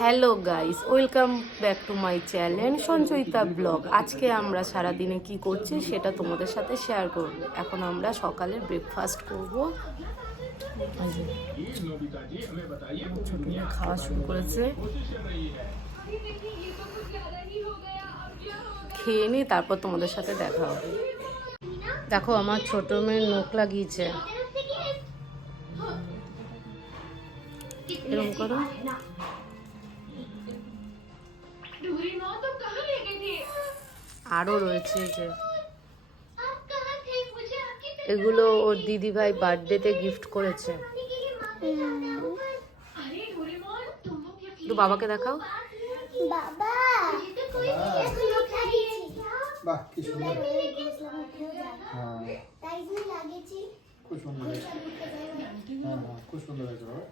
Hello guys, welcome back to my channel Sanchayita blog. আজকে আমরা সারা দিনে কি করছি সেটা তোমাদের সাথে শেয়ার করব। এখন আমরা সকালে ব্রেকফাস্ট করব। ছোট মেয়ে খাওয়া শুরু করেছে, খেয়ে নি, তারপর তোমাদের সাথে দেখা হবে। দেখো আমার ছোট মেয়ে নখ লাগিয়েছে, এরকম করো। আরো রয়েছে যে এগুলো ওর দিদি ভাই বার্থডেতে গিফট করেছে। তো বাবাকে দেখাও। বাবা বাহ কি সুন্দর। হ্যাঁ লাগিয়েছি, খুব সুন্দর হয়েছে। হ্যাঁ খুব সুন্দর হয়েছে বাবা।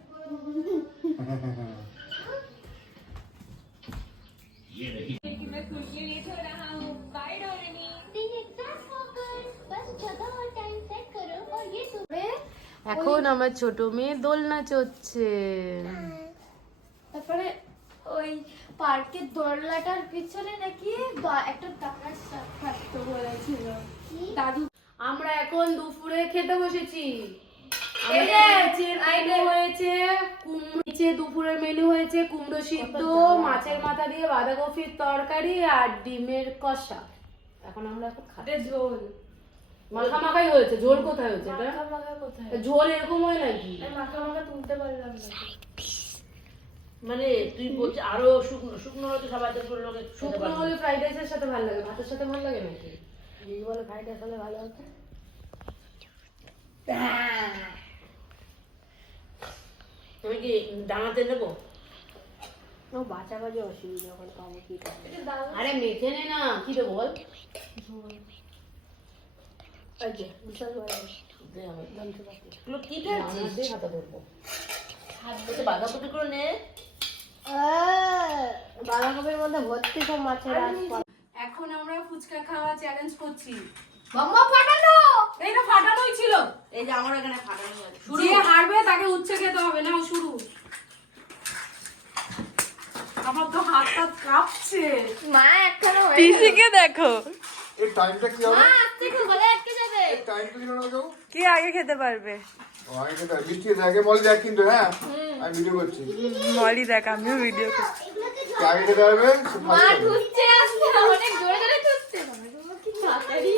এখন আমার ছোট মেয়ে দোলনা চড়ছে। তারপরে ওই পার্কের দোলনাটার পিছনে নাকি একটা টাকার সাপ থাকতো বলেছিল দাদু। আমরা এখন দুপুরে খেতে বসেছি। দুপুরের মেনু হয়েছে কুমড়ো সিদ্ধ, মাছের মাথা দিয়ে বাঁধাকপির তরকারি আর ডিমের কষা। এখন আমরা খাতে ঝোল মাখা মাখাই হয়েছে। ঝোল কোথায় হয়েছে? এটা কোথায় ঝোল এরকম হয় নাকি? মাখা মাখা তুলতে পারলাম না। মানে তুই বলছিস আরো শুকনো শুকনো হলে সবাই তো লোকে শুকনো হলে ফ্রাইড রাইসের সাথে ভালো লাগে, ভাতের সাথে ভালো লাগে নাকি? দিদি বলে ফ্রাইড রাইস হলে ভালো হতো। তুমি কি ডাঙাতে নেবো? বাঁচা বাজে অসুবিধা করে পাবো কি? দাদু আরে মেখে নে না, কি দেবো বল? বাঁধাকপি করে নে। বাঁধাকপির মধ্যে ভর্তি সব মাছের এখন আমরা ফুচকা খাওয়া চ্যালেঞ্জ করছি। মাম্মা ফাটানো। এইটা ফাটানোই ছিল। এই যে আমার এখানে ফাটানো আছে। যে হারবে তাকে উচ্ছে খেতে হবে। না শুরু। আমার তো হাত হাত কাঁপছে। মা এখনো পিসিকে দেখো এই টাইমটা কি হবে? আস্তে করে গলে আটকে যাবে। এই টাইমটা কি হবে গো? কে আগে খেতে পারবে। ও আগে খেতে হবে। মিষ্টি আগে মলি দেখ কিন্তু। হ্যাঁ আমি ভিডিও করছি। মলি দেখ, আমিও ভিডিও করছি। কে আগে খেতে পারবে সে মা ফার্স্ট হবে। ঠুকছে আসছে, অনেক জোরে জোরে ঠুকছে। বাবা কি তাড়াতাড়ি।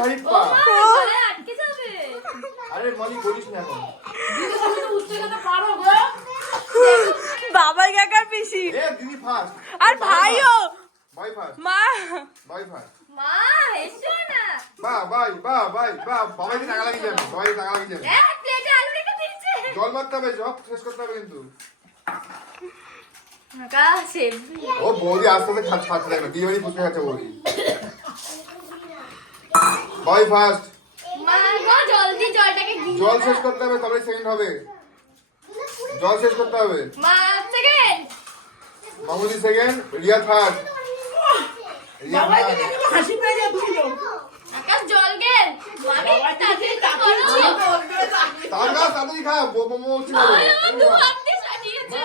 মলি পা। গলে আটকে যাবে। আরে মলি বলিস না এখন। দিদি তুমি তো উচ্ছে খেতে পারো গো। বাবাই কাকার পিসি এ দিদি ফার্স্ট। আর ভাইও। Bye first. মা বাই ফার্স্ট। মা এসো না। বাই বাবাইকে টাকা লাগিয়ে যাবে। বাবাইকে টাকা লাগিয়ে যাবে। এক প্লেটে আলু রেখে দিয়েছে। জল মারতে হবে, সব শেষ করতে হবে কিন্তু। কাছে ও বৌদি আস্তে আস্তে খাচ্ছে দেখো, কি বাড়ি ফুসকে খাচ্ছে বৌদি। Bye first. মা গো জলদি জলটাকে দিয়ে জল শেষ করতে হবে তবে সেকেন্ড হবে। জল শেষ করতে হবে। মা second. Mamudi second, Riya third. Riya third. হাসি পেয়ে যাচ্ছিল। আকাশ জল গেল। মামি তাড়াতাড়ি করো। তাড়াতাড়ি খা, মোমো উঠছে না। দু হাত দিয়ে সাজিয়েছে।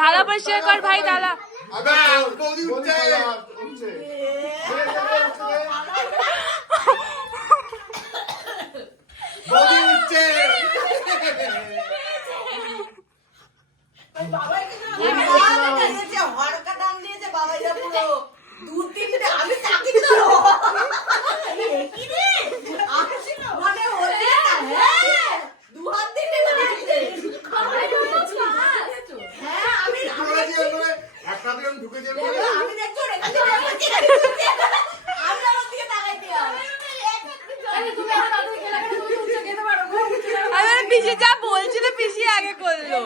থালা পরিষ্কার কর ভাই, থালা। বৌদি উঠছে। উঠছে। বৌদি উঠছে। একটা দিকে ঢুকে যাবে। তুমি আর তাড়াতাড়ি খেলে খেলে তুমি উচ্ছে খেতে পারো গো। আমি পিসি যা বলছিল পিসি আগে করলো।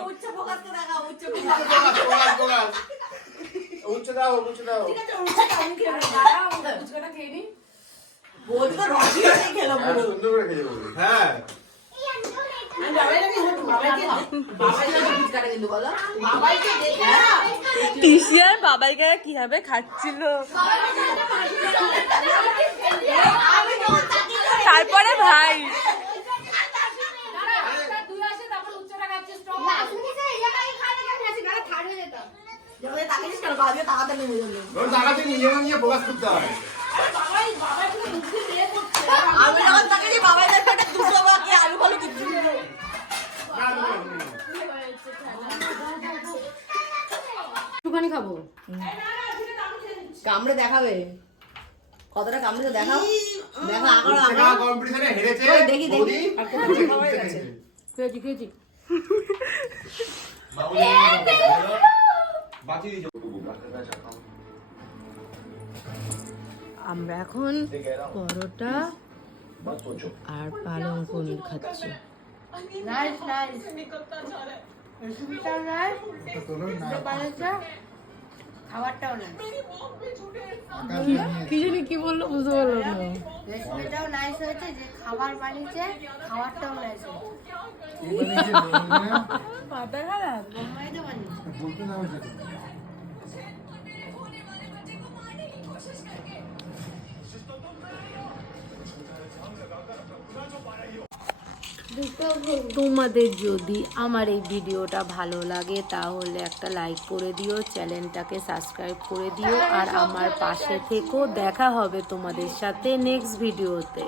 উঠছে দাও, উঠছে দাও। দাঁড়াও, ফুচকাটা খেয়ে নি। বৌদি তো রসি রসি খেলো হ্যাঁ, পুরো। সুন্দর করে খেয়ে বৌদি। হ্যাঁ বাবাইকে ফুচকাটা কিন্তু বলো। বাবাইকে দেখে না। পিসি আর বাবাই কাকা কিভাবে খাচ্ছিল। তারপরে ভাই দুই আসে তারপর উচ্চটা আজকে টাকাতে নেমে গেল। ওর টাকাতে নিয়ে নিয়ে প্রকাশ করতে হয়। আমি যখন তাকে যে বাবাই দেখবে একটা 200 বাকি আলু ফালু কিচ্ছু নেই। একটুখানি খাবো। কামড়ে দেখাবে কতটা কামড়ে দেখাও দেখা আগার সেটা কম্পিটিশনে হেরেছে দেখি বৌদি। আর কোথায় হয়ে গেছে খেয়েছি খেয়েছি। আমরা এখন পরোটা আর পালং পনির খাচ্ছি। নাইস নাইস রেসিপিটাও নাইস ওটা তোলো না খাবারটাও নাইস কি জানি কি বললো বুঝতে পারলাম না। রেসিপিটাও নাইস হয়েছে, যে খাবার বানিয়েছে খাবারটাও নাইস হয়েছে। মাথা খারাপ। বোম্বাই তো বানিয়েছে। বলতে না হয়েছে তোমাদের যদি আমার এই ভিডিওটা ভালো লাগে তাহলে একটা লাইক করে দিও, চ্যানেলটাকে সাবস্ক্রাইব করে দিও আর আমার পাশে থেকো। দেখা হবে তোমাদের সাথে নেক্সট ভিডিওতে।